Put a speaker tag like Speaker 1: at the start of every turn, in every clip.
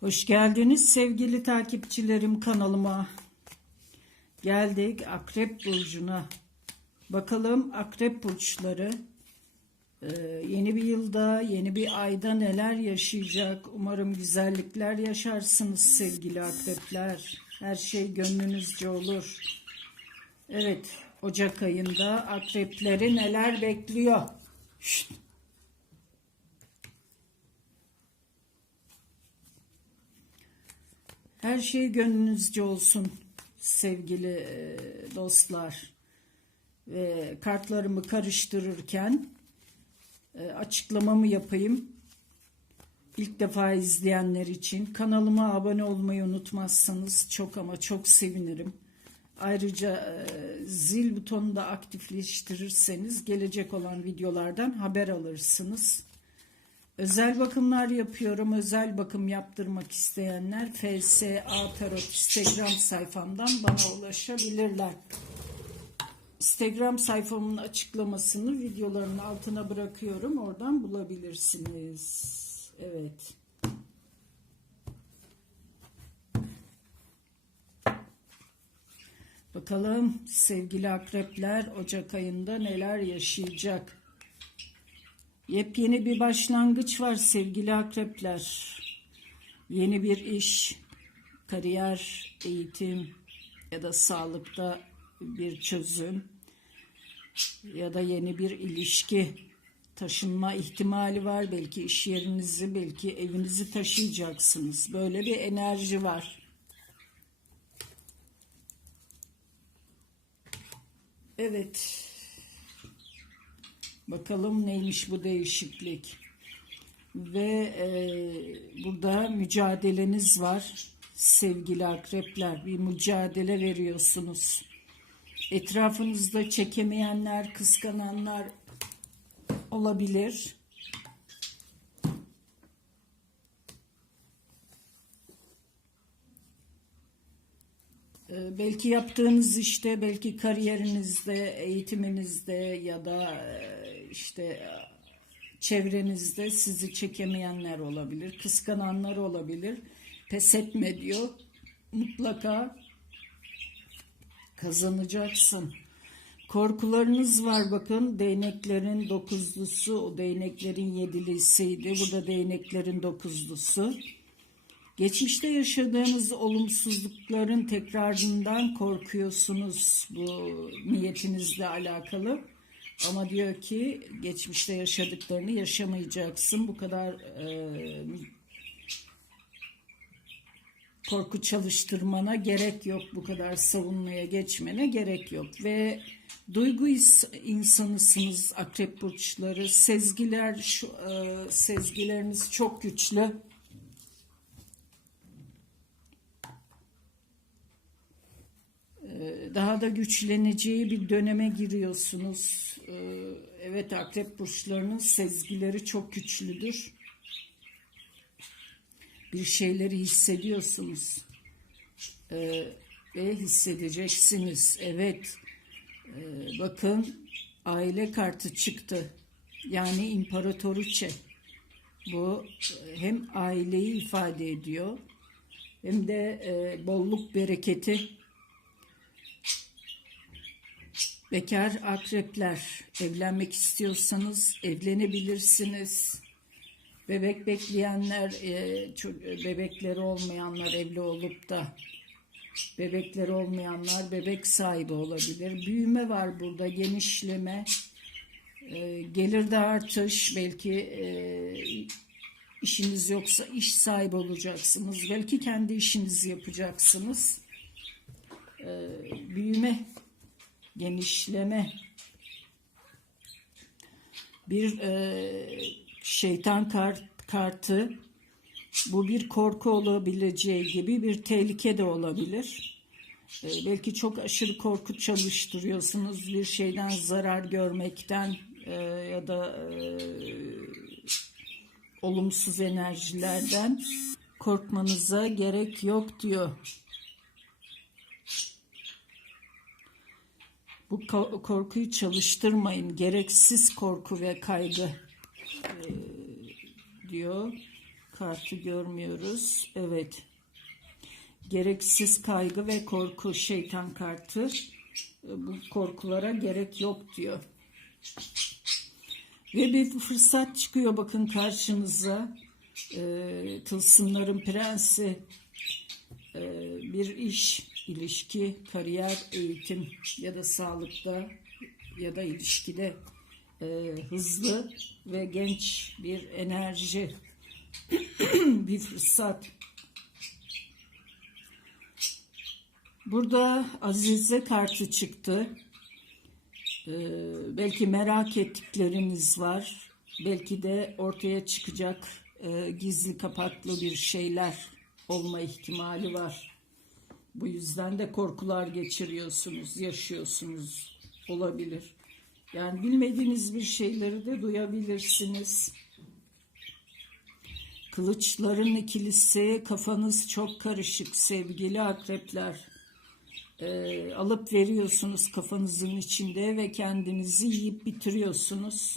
Speaker 1: Hoş geldiniz sevgili takipçilerim kanalıma. Geldik Akrep Burcu'na. Bakalım Akrep Burçları e, yeni bir yılda, yeni bir ayda neler yaşayacak? Umarım güzellikler yaşarsınız sevgili Akrepler. Her şey gönlünüzce olur. Evet, Ocak ayında Akrepleri neler bekliyor? Şşt. Her şey gönlünüzce olsun sevgili e, dostlar. Ve kartlarımı karıştırırken e, açıklamamı yapayım. İlk defa izleyenler için kanalıma abone olmayı unutmazsanız çok ama çok sevinirim. Ayrıca e, zil butonunu da aktifleştirirseniz gelecek olan videolardan haber alırsınız. Özel bakımlar yapıyorum. Özel bakım yaptırmak isteyenler FSA Tarot Instagram sayfamdan bana ulaşabilirler. Instagram sayfamın açıklamasını videoların altına bırakıyorum. Oradan bulabilirsiniz. Evet. Bakalım sevgili akrepler Ocak ayında neler yaşayacak? Yepyeni bir başlangıç var sevgili akrepler. Yeni bir iş, kariyer, eğitim ya da sağlıkta bir çözüm ya da yeni bir ilişki taşınma ihtimali var. Belki iş yerinizi, belki evinizi taşıyacaksınız. Böyle bir enerji var. Evet. Bakalım neymiş bu değişiklik. Ve e, burada mücadeleniz var sevgili akrepler. Bir mücadele veriyorsunuz. Etrafınızda çekemeyenler, kıskananlar olabilir. Belki yaptığınız işte, belki kariyerinizde, eğitiminizde ya da e, işte çevrenizde sizi çekemeyenler olabilir, kıskananlar olabilir. Pes etme diyor. Mutlaka kazanacaksın. Korkularınız var bakın. Değneklerin dokuzlusu, o değneklerin yedilisiydi. Bu da değneklerin dokuzlusu. Geçmişte yaşadığınız olumsuzlukların tekrarından korkuyorsunuz bu niyetinizle alakalı. Ama diyor ki geçmişte yaşadıklarını yaşamayacaksın. Bu kadar e, korku çalıştırmana gerek yok. Bu kadar savunmaya geçmene gerek yok. Ve duygu insanısınız akrep burçları. Sezgiler, şu, e, sezgileriniz çok güçlü. Daha da güçleneceği bir döneme giriyorsunuz. Ee, evet akrep burçlarının sezgileri çok güçlüdür. Bir şeyleri hissediyorsunuz. Ee, ve hissedeceksiniz. Evet. Ee, bakın aile kartı çıktı. Yani imparatoriçe. Bu e, hem aileyi ifade ediyor hem de e, bolluk bereketi Bekar akrepler evlenmek istiyorsanız evlenebilirsiniz. Bebek bekleyenler, e, bebekleri olmayanlar evli olup da bebekleri olmayanlar bebek sahibi olabilir. Büyüme var burada, genişleme, e, gelirde artış, belki e, işiniz yoksa iş sahibi olacaksınız. Belki kendi işinizi yapacaksınız. Büyüme genişleme bir e, şeytan kart, kartı bu bir korku olabileceği gibi bir tehlike de olabilir. E, belki çok aşırı korku çalıştırıyorsunuz bir şeyden zarar görmekten e, ya da e, olumsuz enerjilerden korkmanıza gerek yok diyor. Bu korkuyu çalıştırmayın. Gereksiz korku ve kaygı e, diyor kartı görmüyoruz. Evet. Gereksiz kaygı ve korku şeytan kartı. E, Bu korkulara gerek yok diyor. Ve bir fırsat çıkıyor bakın karşınıza. E, Tılsımların prensi e, bir iş, ilişki, kariyer, eğitim ya da sağlıkta ya da ilişkide e, hızlı ve genç bir enerji, bir fırsat. Burada Azize kartı çıktı. Ee, belki merak ettikleriniz var. Belki de ortaya çıkacak e, gizli kapaklı bir şeyler olma ihtimali var. Bu yüzden de korkular geçiriyorsunuz, yaşıyorsunuz. Olabilir. Yani bilmediğiniz bir şeyleri de duyabilirsiniz. Kılıçların ikilisi, kafanız çok karışık sevgili akrepler. Ee, alıp veriyorsunuz kafanızın içinde ve kendinizi yiyip bitiriyorsunuz.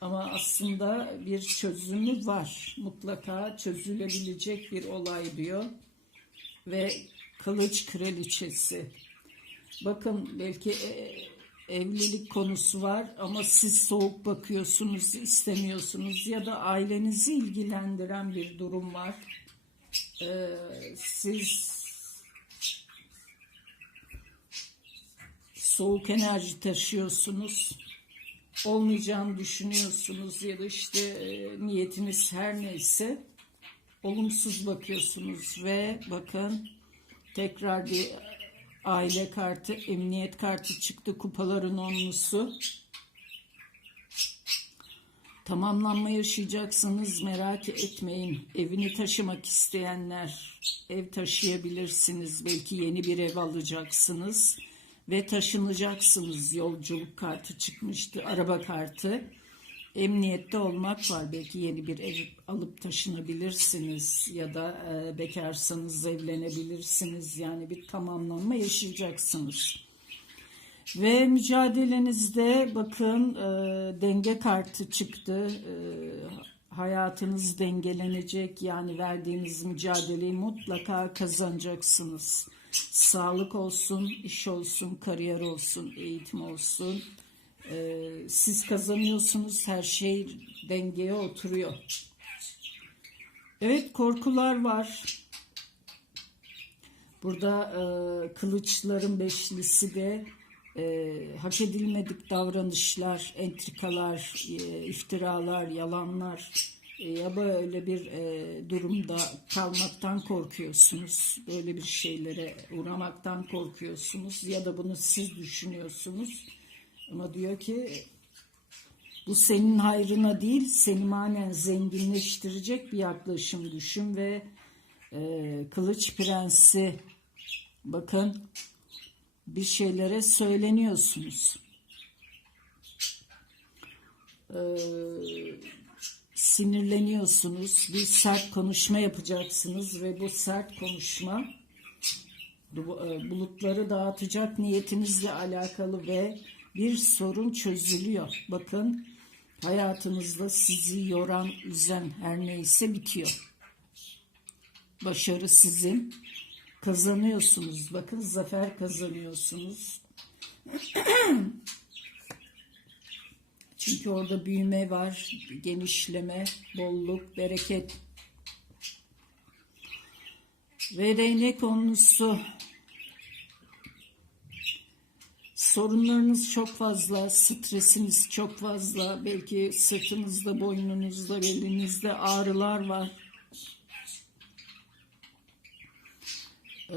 Speaker 1: Ama aslında bir çözümü var. Mutlaka çözülebilecek bir olay diyor. Ve kılıç kraliçesi. Bakın belki e, evlilik konusu var ama siz soğuk bakıyorsunuz, istemiyorsunuz ya da ailenizi ilgilendiren bir durum var. Ee, siz soğuk enerji taşıyorsunuz. Olmayacağını düşünüyorsunuz ya da işte e, niyetiniz her neyse olumsuz bakıyorsunuz ve bakın tekrar bir aile kartı, emniyet kartı çıktı kupaların onlusu. Tamamlanma yaşayacaksınız merak etmeyin. Evini taşımak isteyenler ev taşıyabilirsiniz. Belki yeni bir ev alacaksınız ve taşınacaksınız. Yolculuk kartı çıkmıştı, araba kartı. Emniyette olmak var. Belki yeni bir ev alıp taşınabilirsiniz ya da e, bekarsanız evlenebilirsiniz. Yani bir tamamlanma yaşayacaksınız. Ve mücadelenizde bakın e, denge kartı çıktı. E, hayatınız dengelenecek. Yani verdiğiniz mücadeleyi mutlaka kazanacaksınız. Sağlık olsun, iş olsun, kariyer olsun, eğitim olsun. E, siz kazanıyorsunuz. Her şey dengeye oturuyor. Evet korkular var. Burada e, kılıçların beşlisi de e, hak edilmedik davranışlar, entrikalar, e, iftiralar, yalanlar e, ya böyle bir e, durumda kalmaktan korkuyorsunuz. Böyle bir şeylere uğramaktan korkuyorsunuz ya da bunu siz düşünüyorsunuz. Ama diyor ki bu senin hayrına değil, seni manen zenginleştirecek bir yaklaşım düşün ve e, Kılıç Prensi bakın bir şeylere söyleniyorsunuz. Ee, sinirleniyorsunuz. Bir sert konuşma yapacaksınız ve bu sert konuşma e, bulutları dağıtacak niyetinizle alakalı ve bir sorun çözülüyor. Bakın hayatınızda sizi yoran, üzen her neyse bitiyor. Başarı sizin. Kazanıyorsunuz. Bakın zafer kazanıyorsunuz. Çünkü orada büyüme var, genişleme, bolluk, bereket. Ve değnek onlusu. Sorunlarınız çok fazla, stresiniz çok fazla. Belki sırtınızda, boynunuzda, belinizde ağrılar var. Ee,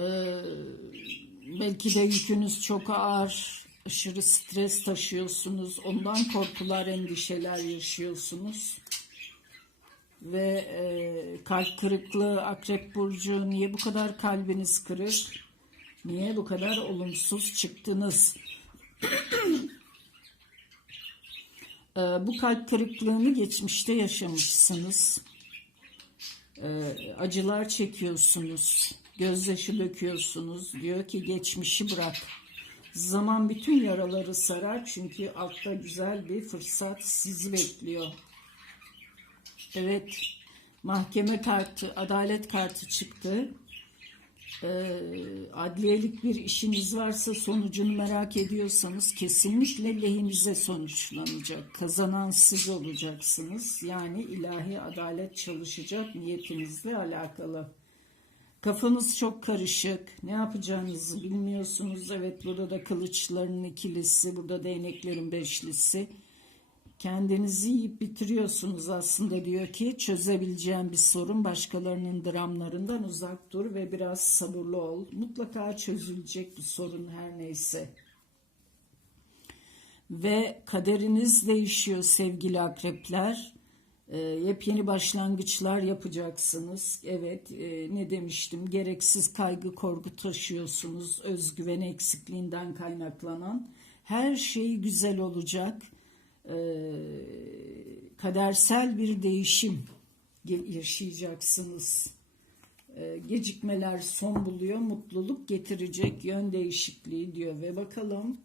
Speaker 1: belki de yükünüz çok ağır, aşırı stres taşıyorsunuz. Ondan korkular, endişeler yaşıyorsunuz. Ve e, kalp kırıklığı, akrep burcu, niye bu kadar kalbiniz kırık? Niye bu kadar olumsuz çıktınız? Ee, bu kalp kırıklığını geçmişte yaşamışsınız. Ee, acılar çekiyorsunuz. Gözyaşı döküyorsunuz. Diyor ki geçmişi bırak. Zaman bütün yaraları sarar çünkü altta güzel bir fırsat sizi bekliyor. Evet, Mahkeme kartı, adalet kartı çıktı. Ee, adliyelik bir işiniz varsa sonucunu merak ediyorsanız kesinlikle lehinize sonuçlanacak. Kazanan siz olacaksınız. Yani ilahi adalet çalışacak niyetinizle alakalı. Kafanız çok karışık. Ne yapacağınızı bilmiyorsunuz. Evet burada da kılıçların ikilisi, burada değneklerin beşlisi. Kendinizi yiyip bitiriyorsunuz aslında diyor ki çözebileceğin bir sorun başkalarının dramlarından uzak dur ve biraz sabırlı ol. Mutlaka çözülecek bir sorun her neyse. Ve kaderiniz değişiyor sevgili akrepler. E, yepyeni başlangıçlar yapacaksınız. Evet e, ne demiştim gereksiz kaygı korku taşıyorsunuz. Özgüven eksikliğinden kaynaklanan. Her şey güzel olacak. E, kadersel bir değişim yaşayacaksınız. E, gecikmeler son buluyor, mutluluk getirecek yön değişikliği diyor ve bakalım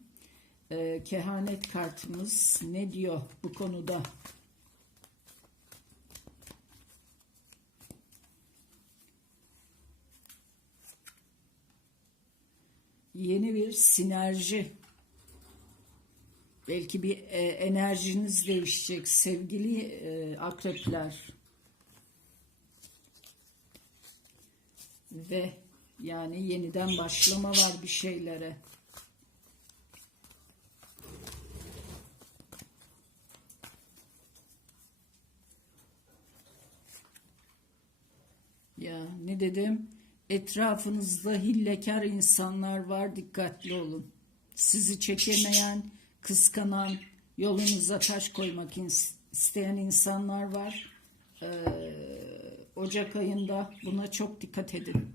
Speaker 1: e, kehanet kartımız ne diyor bu konuda? Yeni bir sinerji. Belki bir e, enerjiniz değişecek sevgili e, akrepler. Ve yani yeniden başlama var bir şeylere. Ya ne dedim? Etrafınızda hillekar insanlar var dikkatli olun. Sizi çekemeyen, kıskanan, yolunuza taş koymak isteyen insanlar var. Ee, Ocak ayında buna çok dikkat edin.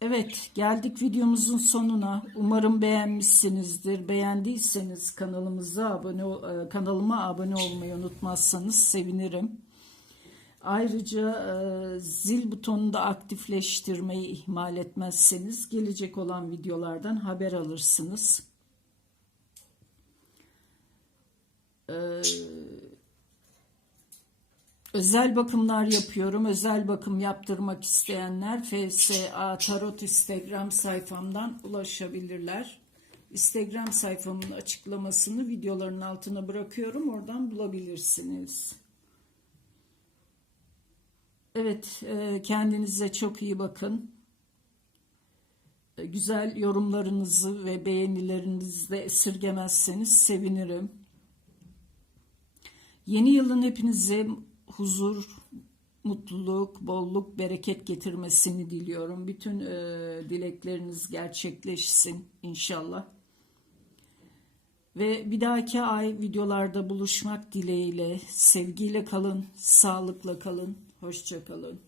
Speaker 1: Evet geldik videomuzun sonuna. Umarım beğenmişsinizdir. Beğendiyseniz kanalımıza abone e, kanalıma abone olmayı unutmazsanız sevinirim. Ayrıca e, zil butonunu da aktifleştirmeyi ihmal etmezseniz gelecek olan videolardan haber alırsınız. E, özel bakımlar yapıyorum. Özel bakım yaptırmak isteyenler FSA Tarot Instagram sayfamdan ulaşabilirler. Instagram sayfamın açıklamasını videoların altına bırakıyorum. Oradan bulabilirsiniz. Evet, e, kendinize çok iyi bakın. E, Güzel yorumlarınızı ve beğenilerinizi de esirgemezseniz sevinirim. Yeni yılın hepinize huzur, mutluluk, bolluk, bereket getirmesini diliyorum. Bütün e, dilekleriniz gerçekleşsin inşallah. Ve bir dahaki ay videolarda buluşmak dileğiyle sevgiyle kalın, sağlıkla kalın, hoşça kalın.